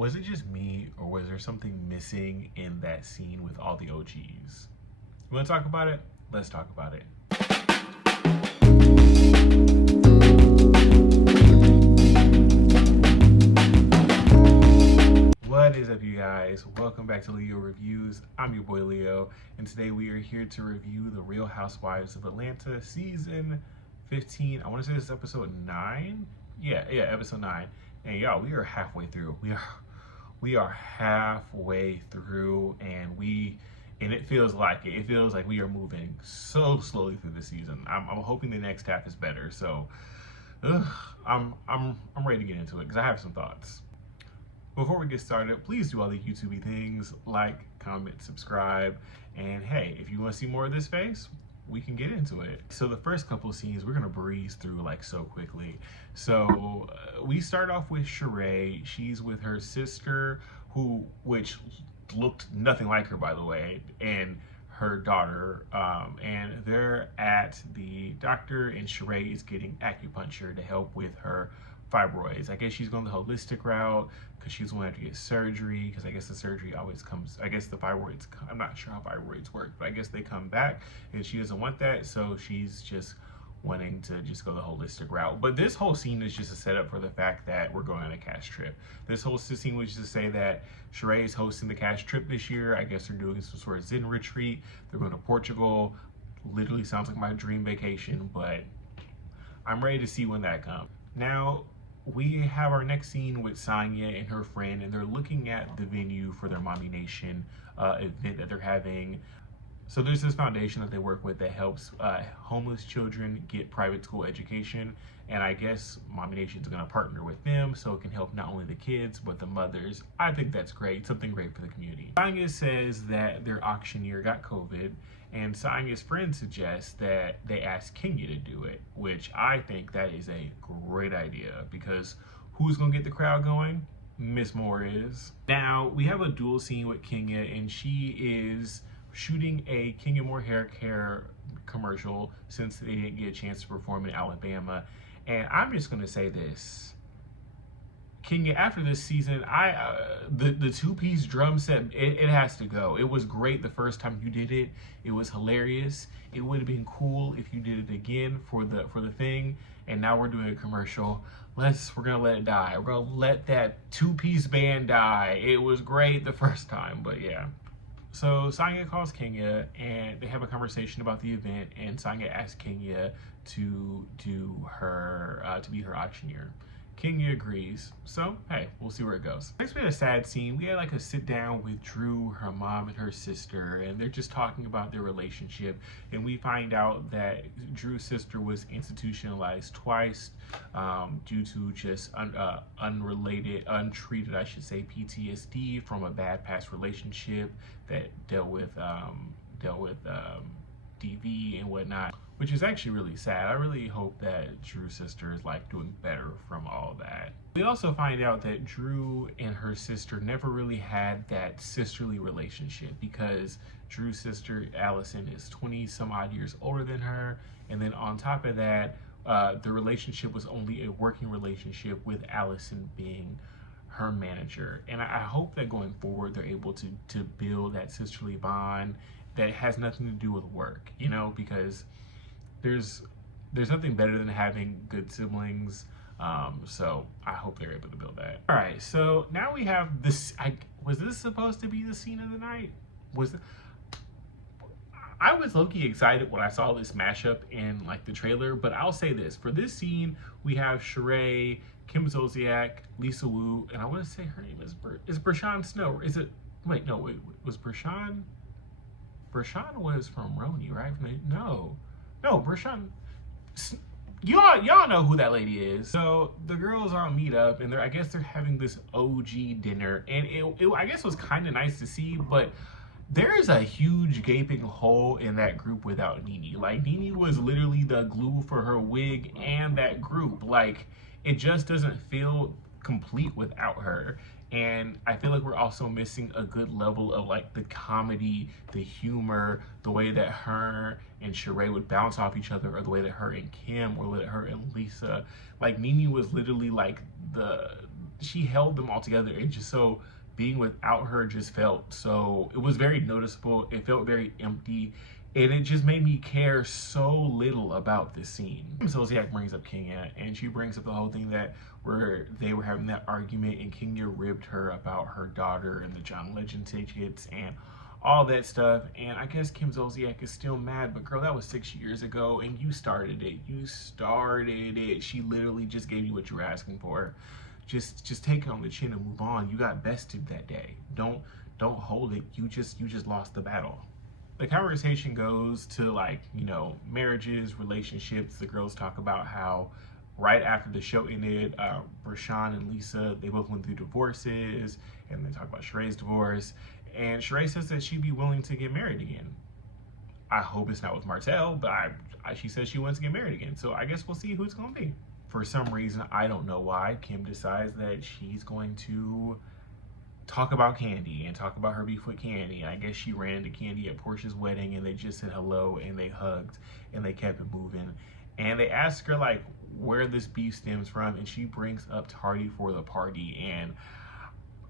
Was it just me, or was there something missing in that scene with all the OGs? You want to talk about it? Let's talk about it. What is up, you guys? Welcome back to Leo Reviews. I'm your boy Leo, and today we are here to review the Real Housewives of Atlanta season 15. I want to say this is episode 9. Yeah, episode 9. And y'all, we are halfway through. We are halfway through, and it feels like it. It feels like we are moving so slowly through the season. I'm hoping the next half is better. So, I'm ready to get into it because I have some thoughts. Before we get started, please do all the YouTubey things, like, comment, subscribe, and hey, if you want to see more of this face, we can get into it. So the first couple of scenes, we're gonna breeze through like so quickly. So we start off with Sheree. She's with her sister, which looked nothing like her, by the way, and her daughter, and they're at the doctor, and Sheree is getting acupuncture to help with her fibroids. I guess she's going the holistic route because she's wanting to get surgery, because I guess the surgery always comes, I guess the fibroids, I'm not sure how fibroids work, but I guess they come back and she doesn't want that, so she's just wanting to just go the holistic route. But this whole scene is just a setup for the fact that we're going on a cash trip. This whole scene was just to say that Sheree is hosting the cash trip this year. I guess they're doing some sort of Zen retreat. They're going to Portugal. Literally sounds like my dream vacation, but I'm ready to see when that comes. Now, we have our next scene with Sanya and her friend, and they're looking at the venue for their Mommy Nation event that they're having. So there's this foundation that they work with that helps homeless children get private school education, and I guess Mommy Nation is going to partner with them so it can help not only the kids but the mothers. I think that's great, something great for the community. Sanya says that their auctioneer got COVID, and Sanya's friend suggests that they ask Kenya to do it, which I think that is a great idea, because who's going to get the crowd going? Miss Moore is. Now, we have a dual scene with Kenya, and she is shooting a Kenya Moore hair care commercial since they didn't get a chance to perform in Alabama. And I'm just going to say this. Kenya, after this season, the two-piece drum set, it has to go. It was great the first time you did it. It was hilarious. It would have been cool if you did it again for the thing. And now we're doing a commercial. We're gonna let it die. We're gonna let that two-piece band die. It was great the first time, but yeah. So Sanya calls Kenya, and they have a conversation about the event, and Sanya asks Kenya to do her to be her auctioneer. Kenya agrees, so hey, we'll see where it goes. Next, we had a sad scene. We had like a sit down with Drew, her mom, and her sister, and they're just talking about their relationship. And we find out that Drew's sister was institutionalized twice due to just untreated, I should say, PTSD from a bad past relationship that dealt with DV and whatnot, which is actually really sad. I really hope that Drew's sister is like doing better from all that. We also find out that Drew and her sister never really had that sisterly relationship, because Drew's sister Allison is 20 some odd years older than her, and then on top of that, the relationship was only a working relationship, with Allison being her manager. And I hope that going forward they're able to build that sisterly bond that has nothing to do with work, you know, because there's nothing better than having good siblings. So I hope they're able to build that. All right, so now we have this. Was this supposed to be the scene of the night? I was low-key excited when I saw this mashup in like the trailer, but I'll say this: for this scene, we have Sheree, Kim Zolciak, Lisa Wu, and I want to say her name is Bershawn Snow. Is it? Wait, no, wait, was Bershawn? Bershawn was from Roni, right? No, Bershawn. Y'all know who that lady is. So the girls are on Meetup, and I guess they're having this OG dinner, and it I guess was kind of nice to see, but there is a huge gaping hole in that group without Nene. Like, Nene was literally the glue for her wig and that group. Like, it just doesn't feel complete without her. And I feel like we're also missing a good level of like the comedy, the humor, the way that her and Sheree would bounce off each other, or the way that her and Kim, or that her and Lisa, like Nene was literally like she held them all together, and just so being without her just felt so, it was very noticeable. It felt very empty, and it just made me care so little about this scene. Zodiac brings up Kenya, and she brings up the whole thing that where they were having that argument, and Kenya ribbed her about her daughter and the John Legend tickets and all that stuff. And I guess Kim Zolciak is still mad, but girl, that was 6 years ago, and you started it. You started it. She literally just gave you what you were asking for. Just take it on the chin and move on. You got bested that day. Don't hold it. You just lost the battle. The conversation goes to, like, you know, marriages, relationships. The girls talk about how right after the show ended, Rashawn and Lisa, they both went through divorces, and they talk about Sheree's divorce. And Sheree says that she'd be willing to get married again. I hope it's not with Martell, but she says she wants to get married again. So I guess we'll see who it's going to be. For some reason, I don't know why, Kim decides that she's going to talk about Candy and talk about her beef with Candy. I guess she ran into Candy at Portia's wedding, and they just said hello, and they hugged, and they kept it moving. And they ask her, like, where this beef stems from, and she brings up Tardy for the Party, and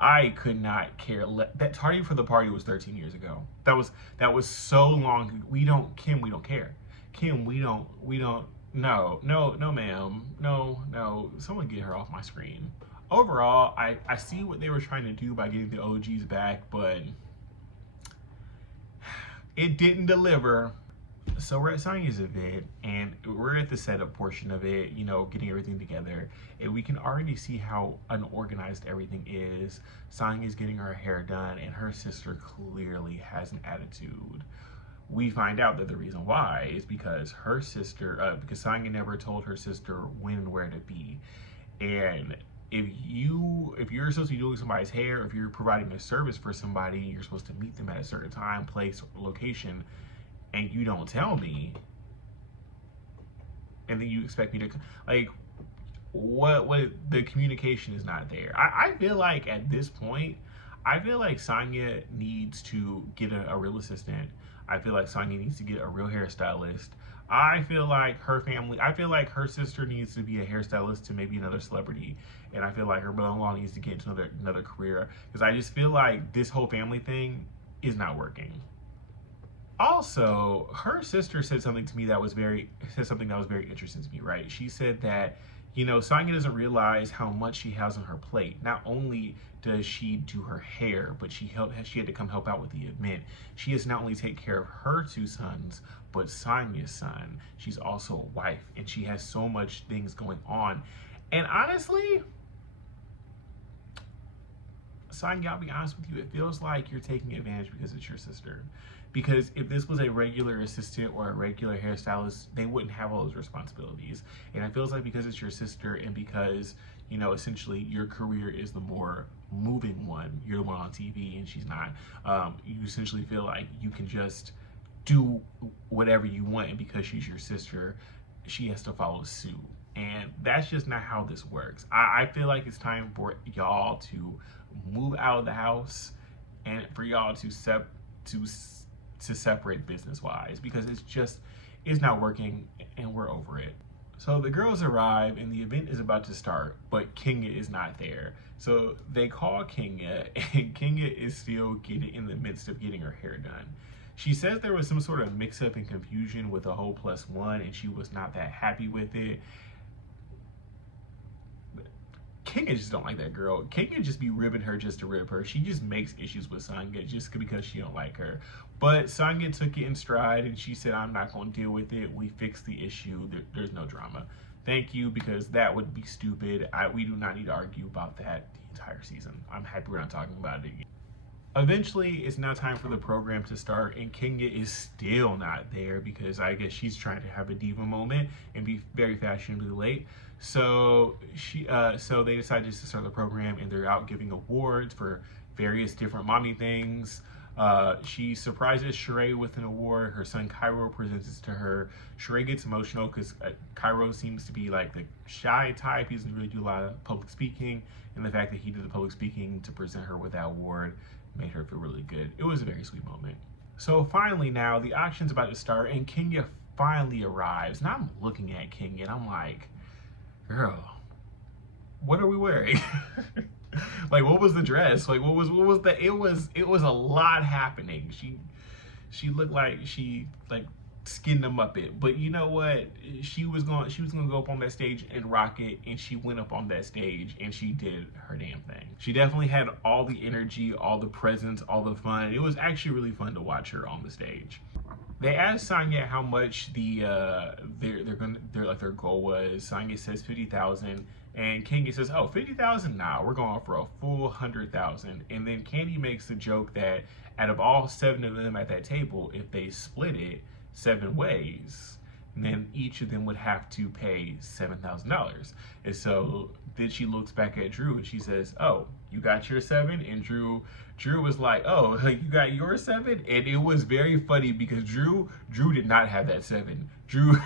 I could not care. That Tardy for the Party was 13 years ago. That was so long. We don't care. Kim, we don't, no, ma'am. No. Someone get her off my screen. Overall, I see what they were trying to do by getting the OGs back, but it didn't deliver. So we're at Sonya's event, and we're at the setup portion of it, you know, getting everything together, and we can already see how unorganized everything is. Sonya's getting her hair done, and her sister clearly has an attitude. We find out that the reason why is because her sister, because Sonya never told her sister when and where to be. And if you're supposed to be doing somebody's hair, if you're providing a service for somebody, you're supposed to meet them at a certain time, place, or location, and you don't tell me, and then you expect me to, like, what the communication is not there. I feel like at this point, I feel like Sonya needs to get a real assistant. I feel like Sonya needs to get a real hairstylist. I feel like her sister needs to be a hairstylist to maybe another celebrity. And I feel like her brother-in-law needs to get into another career. Because I just feel like this whole family thing is not working. Also, her sister said something to me that was very interesting to me, right? She said that, you know, Sonya doesn't realize how much she has on her plate. Not only does she do her hair, but she had to come help out with the event. She has not only take care of her two sons, but Sonya's son. She's also a wife, and she has so much things going on. And honestly, Sonya, I'll be honest with you, it feels like you're taking advantage because it's your sister. Because if this was a regular assistant or a regular hairstylist, they wouldn't have all those responsibilities. And it feels like because it's your sister, and because, you know, essentially your career is the more moving one, you're the one on TV and she's not, you essentially feel like you can just do whatever you want, and because she's your sister, she has to follow suit. And that's just not how this works. I feel like it's time for y'all to move out of the house, and for y'all to separate business-wise, because it's not working, and we're over it. So the girls arrive, and the event is about to start, but Kenya is not there. So they call Kenya, and Kenya is still in the midst of getting her hair done. She says there was some sort of mix-up and confusion with the whole +1, and she was not that happy with it. Kenya just don't like that girl. Kenya just be ribbing her just to rib her. She just makes issues with Sonya just because she don't like her. But Sonya took it in stride, and she said, I'm not going to deal with it. We fixed the issue. There's no drama. Thank you, because that would be stupid. We do not need to argue about that the entire season. I'm happy we're not talking about it again. Eventually, it's now time for the program to start, and Kenya is still not there because I guess she's trying to have a diva moment and be very fashionably late. So they decided just to start the program, and they're out giving awards for various different mommy things. She surprises Sheree with an award. Her son Cairo presents it to her. Sheree gets emotional because Cairo seems to be like the shy type. He doesn't really do a lot of public speaking, and the fact that he did the public speaking to present her with that award made her feel really good. It was a very sweet moment. So finally now, the auction's about to start, and Kenya finally arrives. And I'm looking at Kenya, and I'm like, girl, what are we wearing? Like, what was the dress? Like, what was the? It was a lot happening. She looked like she like skinned a Muppet. But you know what? She was gonna go up on that stage and rock it, and she went up on that stage and she did her damn thing. She definitely had all the energy, all the presence, all the fun. It was actually really fun to watch her on the stage. They asked Sonya how much their goal was. Sonya says 50,000, and Kenya says, "Oh, 50,000? Nah, we're going for a full 100,000." And then Candy makes the joke that out of all 7 of them at that table, if they split it 7 ways, then each of them would have to pay $7,000. And so then she looks back at Drew and she says, "Oh, you got your 7?" And Drew was like, "Oh, you got your 7?" And it was very funny because Drew did not have that 7. Drew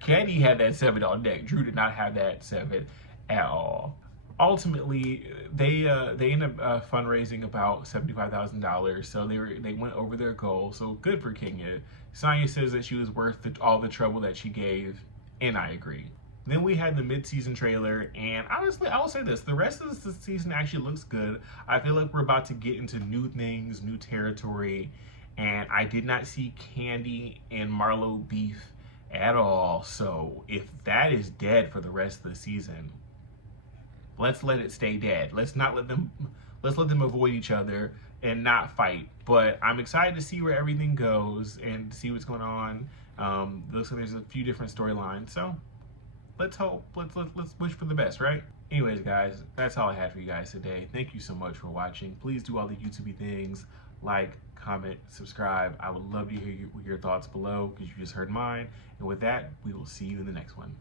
Candy had that 7 on deck. Drew did not have that 7 at all. Ultimately, they ended up fundraising about $75,000, so they went over their goal. So good for Kenya. Sonya says that she was worth all the trouble that she gave, and I agree. Then we had the mid-season trailer, and honestly, I will say this: the rest of the season actually looks good. I feel like we're about to get into new things, new territory, and I did not see Candy and Marlo beef at all. So if that is dead for the rest of the season, let's let it stay dead. Let's let them avoid each other and not fight. But I'm excited to see where everything goes and see what's going on. Looks like there's a few different storylines, so let's hope. Let's wish for the best, right? Anyways, guys, that's all I had for you guys today. Thank you so much for watching. Please do all the YouTube things, like, comment, subscribe. I would love to hear your thoughts below because you just heard mine. And with that, we will see you in the next one.